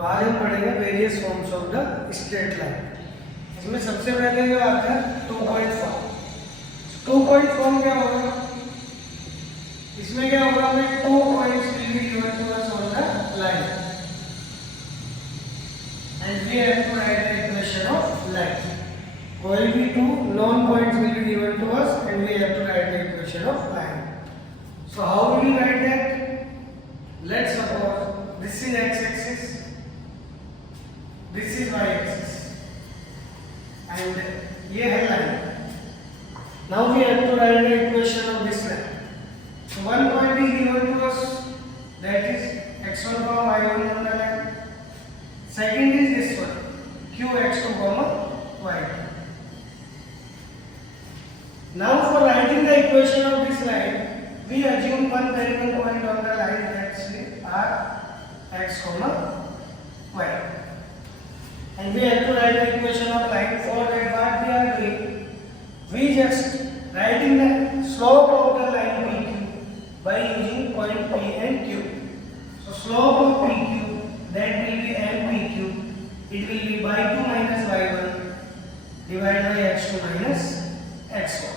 तो आज हम पढ़ेंगे various forms of the straight line. इसमें सबसे पहले जो आता है 2 पॉइंट फॉर्म। 2 पॉइंट फॉर्म क्या होगा? इसमें क्या होगा, हमें 2 points will be given to us on the line and we have to write the equation of line. will be 2 known points will be given to us and we have to write the equation of line. So how will we write that? Let's suppose this is x-axis, this is y-axis and ये है line. Now we have to write the equation of this line. So one point is given to us, that is x1 comma y1 on the line. Second is this one, qx2 comma y2. Now for writing the equation of this line, we assume one variable point on the line, let's say r x comma y, and we have to write the equation of line. For that, what we are doing, we just writing the slope of the line PQ by using point P and Q. So slope of PQ, that will be MPQ. It will be y2 minus y1 divided by x2 minus x1.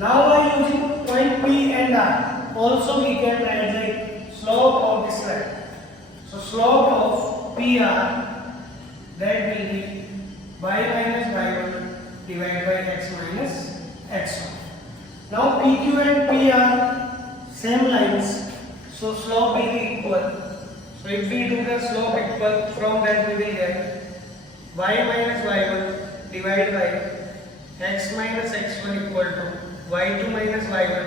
Now by using point P and R, also we can write the slope of this line. So slope of PR, that will be y minus y1 divided by x minus x1. Now PQ and PR same lines, so slope will be equal. So if we do the slope equal, from that we will get y minus y1 divided by x minus x1 equal to y2 minus y1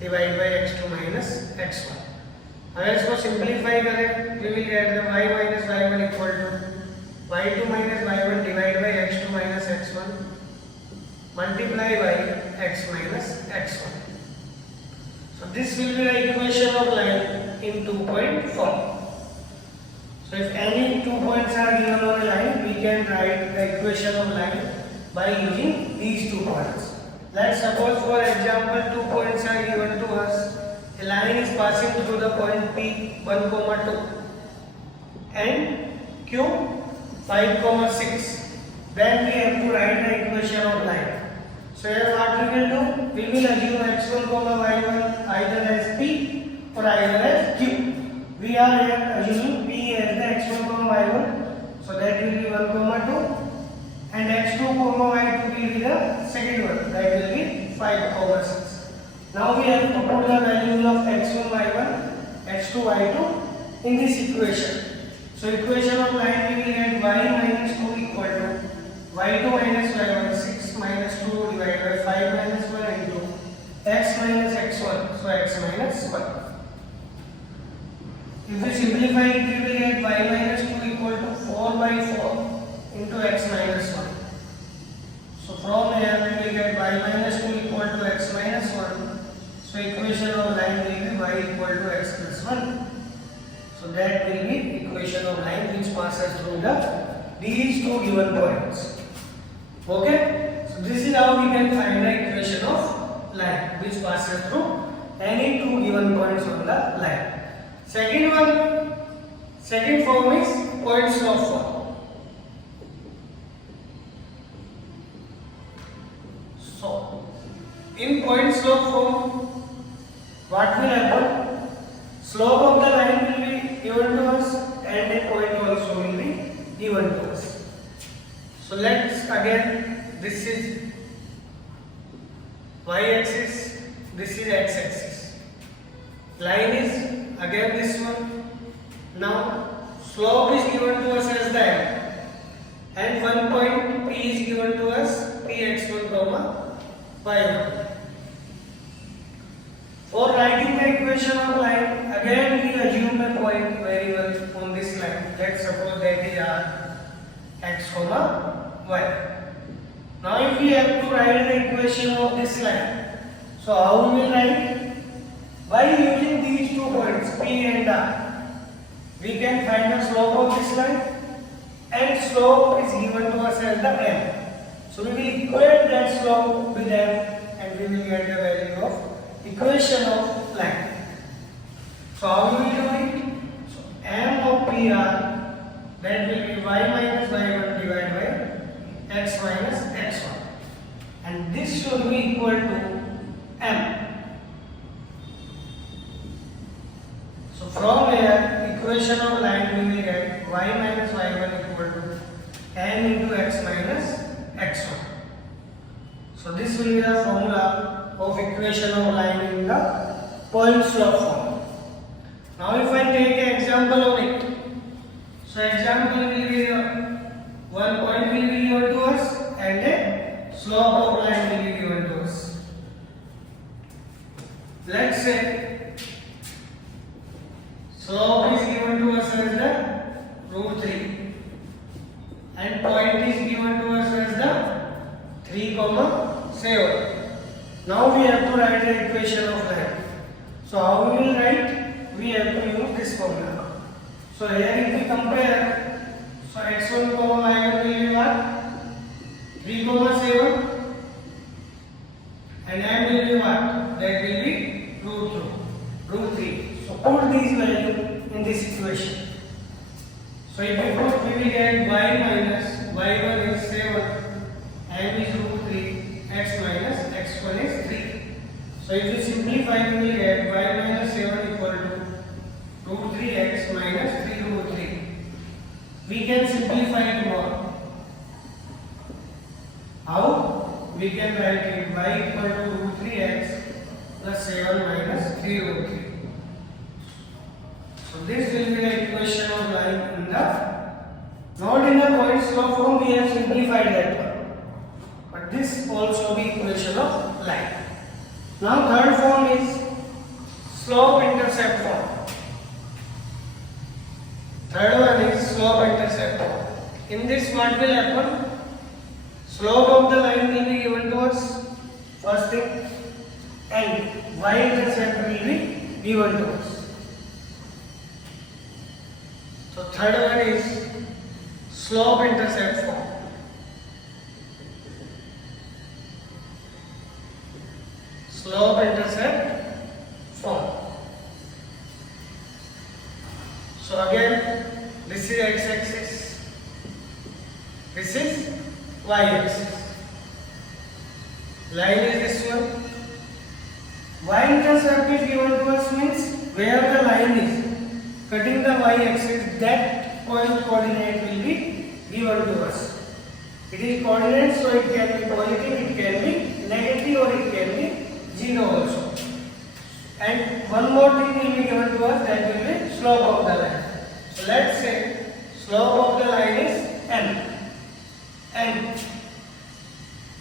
divided by x2 minus x1. अगर इसको simplify करें, we will get the y minus y1 equal to y2 minus y1 divided by x2 minus x1 multiply by x minus x1. So this will be the equation of line in 2 point form. So if any 2 points are given on a line, we can write the equation of line by using these 2 points. Let's suppose, for example, 2 points are given to us. A line is passing through the point P 1, 2 and Q 5, 6. Then we have to write the equation of line. So here what we will do? We will assume x1, y1 either as P or either as Q. We are here assuming P as the x1, y1. So that will be 1, 2. And x2, y2 will be the second one, that will be 5, 6. Now we have to put the values of x1, y1, x2, y2 in this equation. So equation of line, we will get y minus 2 equal to y2 minus y1, 6 minus 2 divided by 5 minus 1 into x minus x1, so x minus 1. If we simplify it, we will get y minus 2 equal to 4 by 4 into x minus 1. So from here we will get y minus 2 equal to x minus 1. So equation of line will be y equal to x plus 1. So that will be equation of line which passes through these 2 given points. Okay? So this is how we can find the equation of line which passes through any 2 given points on the line. Second form is point slope form. So, in point slope form, what will happen? Slope of the line will be given to us and a point also will be given to us. So let's again, this is y-axis, this is x-axis. Line is again this one. Now slope is given to us as the m, and one point P is given to us px1 comma y1. For writing the equation of line, again we assume a point variable on this line. Let's suppose that is r x comma y. Now if we have to write the equation of this line, so how we will write? By using these 2 points P and R, we can find the slope of this line, and slope is given to us as the m. So we will equate that slope with m and we will get the value of equation of line. So how we will do it? So m of P VR, that will be y minus y1 divided by x minus x1, and this should be equal to m. So from here, equation of line we will get y minus y1 equal to m into x minus x1. So this will be the formula of equation of line in the point slope form. Now if I take an example on it, so example will be one point will be given to us and a slope of line will be given to us. Let's say slope is given to us as the root 3 and point is given to us as the 3,7. Now we have to write the equation of line. So how we will write? We have to use this formula. So here if we compare, so x1 comma y1 will be what? 3,7 and m will be what? That will be root 3. So put these values in this equation. So if we put, we will get y minus y1 is 7, m is root 3, x minus x1 is 3. So if you simplify, we will get y minus 7 equal to root 3x minus 3 root 3. We can simplify it more. How? We can write it y equal to root 3x plus 7 minus 3 root 3. So this will be the equation of line in the, not in the point slope form, we have simplified that one. But this also be equation of line. Now third form is slope intercept form. Third one is slope intercept form. In this what will happen? Slope of the line will be given to us, first thing, and y-intercept will be given to us. So third one is slope intercept form. Slope intercept form. So again, this is x-axis, this is y-axis. Line is this one. Y-intercept is given to us means where the line is cutting the y-axis, that point coordinate will be given to us. It is coordinate, so it can be positive, it can be negative, or it can be 0 also. And one more thing will be given to us, that will be slope of the line. So let's say slope of the line is m, and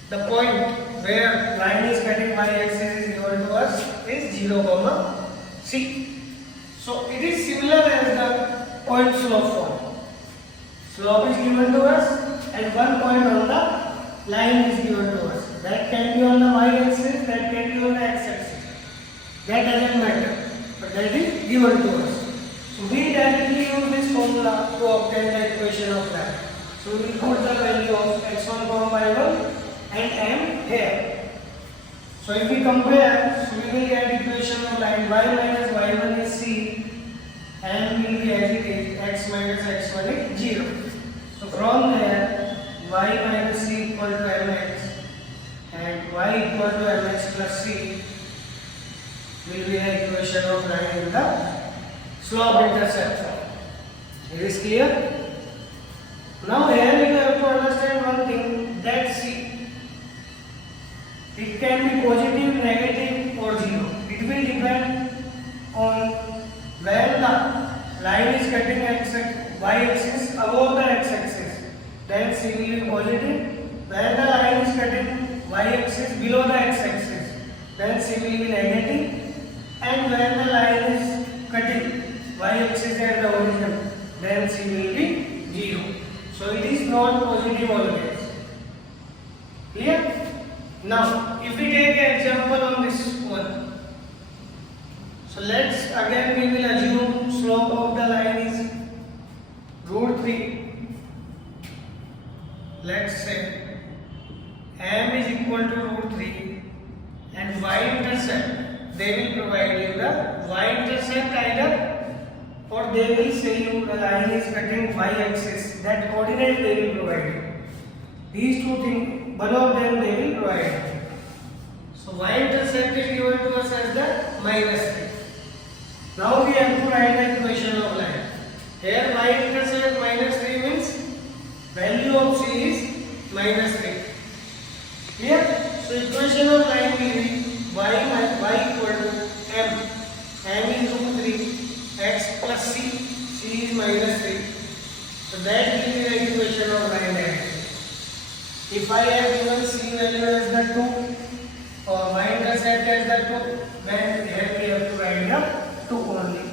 the point where line is cutting y-axis is given to us is 0, c. So it is similar as the point slope form. Slope is given to us and one point on the line is given to us. That can be on the y-axis, that can be on the x-axis. That doesn't matter, but that is given to us. So we directly use this formula to obtain the equation of line. So we will put the value of x1, y1 and m here. So if we compare, so we will get equation of line y minus y1 is c, m will be as it is, x minus x1 is 0. So from there, y minus c equal to mx and y equal to mx plus c will be the equation of line in the slope intercept form. It is clear? Now here you have to understand one thing, that c, it can be positive, negative or 0. It will depend on where the line is cutting y-axis above the x-axis, then c will be positive. Where the line is cutting y-axis below the x-axis, then c will be negative. And when the line is cutting y-axis at the origin, then c will be 0. So it is not positive always. Clear? Now, if we take an example on this one, so let's again we will assume slope of the line is root 3. Let's say m is equal to root 3 and y-intercept, they will provide you the y-intercept either, or they will say you the line is cutting y-axis, that coordinate they will provide you. These two things, one of them they will provide you. So y-intercept is given to us as the -3. Now we have to write the equation of line. Here y-intercept -3 means value of c is -3. Clear? So equation of line will be y equal to m is root 3, x plus c is -3. So that will be the equation of line diagram. If I have given c value as the 2 or y-intercept as the 2, then here we have to write the 2 only.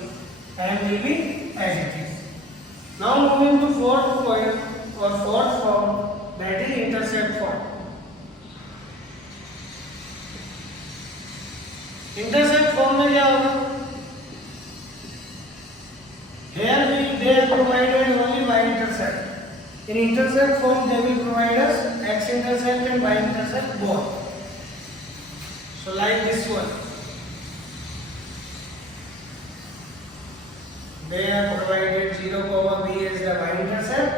M will be as it is. Now moving to fourth point or fourth form, that is intercept form. Intercept form में क्या होगा? Here they have provided only y-intercept. In intercept form they will provide us x-intercept and y-intercept both. So like this one, they have provided 0, b as the y-intercept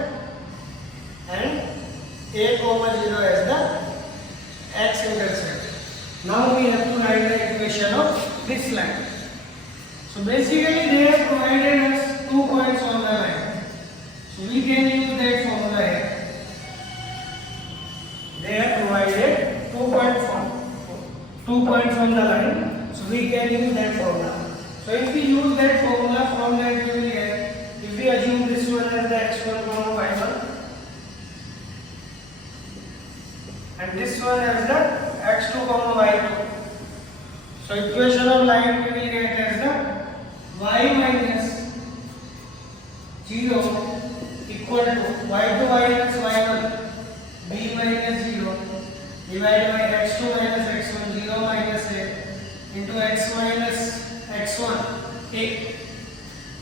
and a, 0 as the x-intercept. Now we have to write the equation of this line. So basically they have provided us 2 points on the line. So we can use that formula here. They have provided 2 points on the line. So we can use that formula. So if we use that formula, from that we will get, if we assume this one as the x1, y1 and this one as the x2, y2. So equation of line we will get as the y minus 0 equal to y2 minus y1 b minus 0 divided by x2 minus x1 0 minus a into x minus x1 a.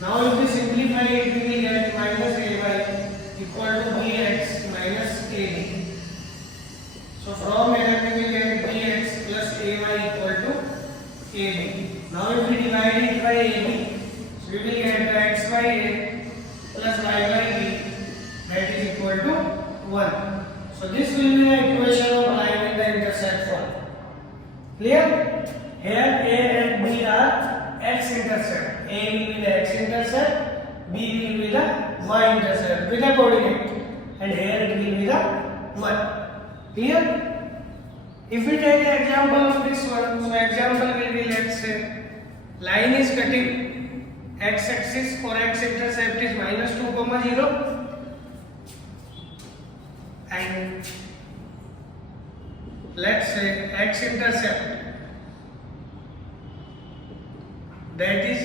Now if we simplify it, we will get minus ay equal to bx minus ab. So from here we will get bx plus ay equal to ab. Now if we divide it by ab, so we will get x by a plus y by b, that is equal to 1. So this will be the equation of line in the intercept form. Clear? Here a and b are x-intercept. A will be the x-intercept, b will be the y-intercept with a coordinate, and here it will be the 1. Clear? If we take the example of this one, so example will be, let's say line is cutting x-axis or x-intercept is -2, 0 and let's say x-intercept that is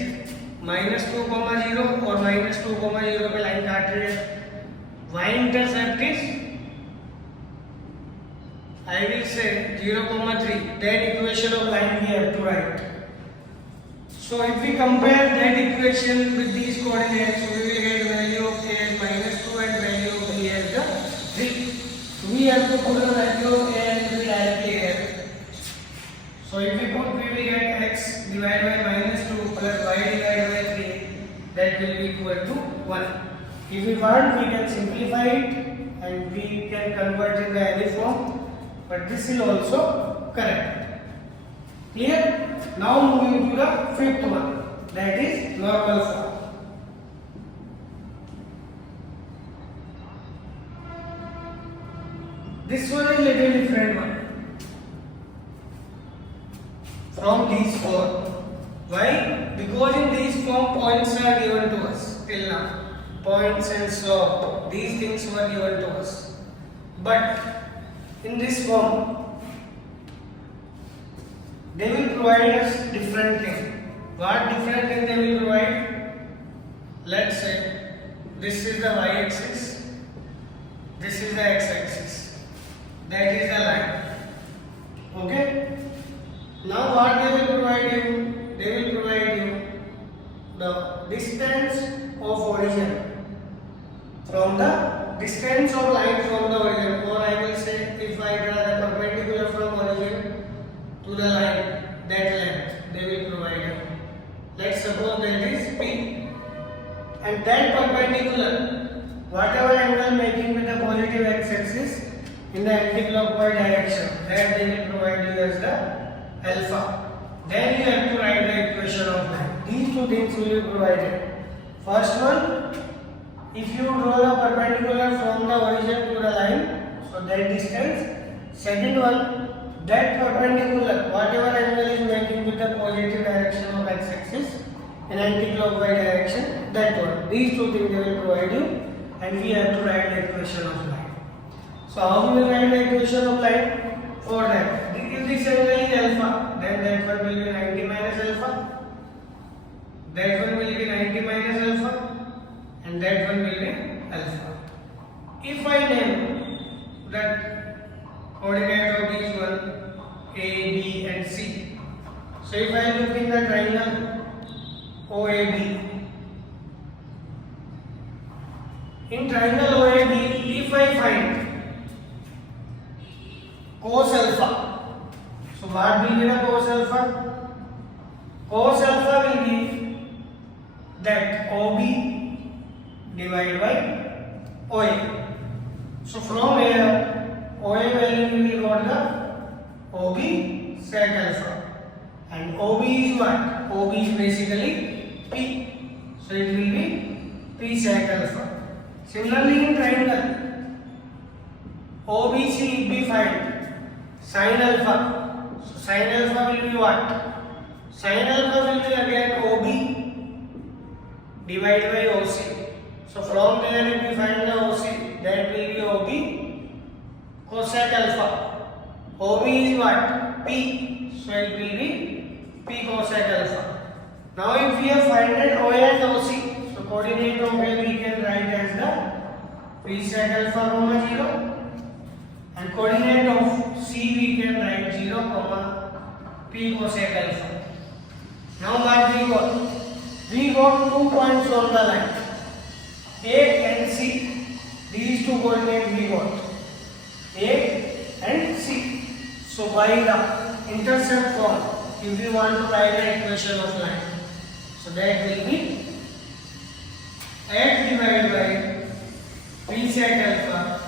-2, 0 और -2, 0 पे line काट रहे हैं. y-intercept is I will say 0, 3. Then equation of line we have to write. So if we compare that equation with these coordinates, so we will get value of a as -2 and value of b as the 3. So we have to put the value of a and b directly here. So if we put, we will get x divided by -2 plus y divided by 3. That will be equal to 1. If we want, we can simplify it and we can convert in the any form. But this is also correct. Clear? Now moving to the fifth one, that is normal form. This one is little different one from these four. Why? Because in these form points are given to us till now. Points and slope, these things were given to us. But in this form, they will provide us different thing. What different thing they will provide? Let's say this is the y-axis, this is the x-axis, that is the line. Okay? Now what they will provide you? They will provide you the distance of origin from the distance of line from the origin, or I will say if I draw a perpendicular from origin to the line, that length they will provide you. Let's suppose that is p. and that perpendicular, whatever angle making with the positive x-axis in the anti-clockwise direction, that they will provide you as the alpha. Then you have to write the equation of line. These two things will be provided. First one, if you draw the perpendicular from the origin to the line, so that distance. Second one, that perpendicular, whatever angle is making with the positive direction of x-axis in anti-clockwise direction, that one. These two things they will provide you, and we have to write the equation of line. So how we will write the equation of line? For that, if this angle is alpha, then that one will be 90 minus alpha, that one will be 90 minus alpha, and that one will be alpha. If I name that coordinate of these one A, B and C, so if I look in the triangle OAB, in triangle OAB, if I find cos alpha, so what will be the cos alpha? Cos alpha will be that OB divided by OA. So from here, OA value we will got the OB sec alpha, and OB is what? OB is basically P, so it will be P sec alpha. Similarly in triangle OBC, if we find sin alpha, so sin alpha will be what? Sin alpha will be again OB divided by OC. So from there if we find the OC, that will be OB cosec alpha. OB is what? P, so it will be P cosec alpha. Now if we have found OA and OC, so coordinate of A we can write as the P sec alpha comma 0, and coordinate of C we can write 0 comma P cosec alpha. Now what we got? We got 2 points on the line A and C. These two coordinates we got A and C. So by the intercept form, if we want to write the equation of line, so that will be x divided by P sec alpha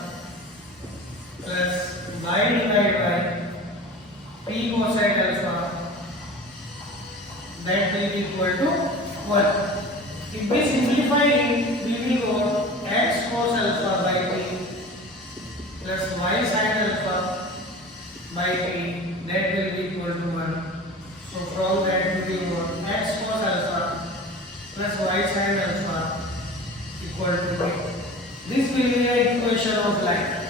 plus y divided by P cosec alpha, that will be equal to 1. If we simplify it, we will go x cos alpha by P plus y sin alpha by P, that will be equal to 1. So from that we will go x cos alpha plus y sin alpha equal to P. This will be the equation of line.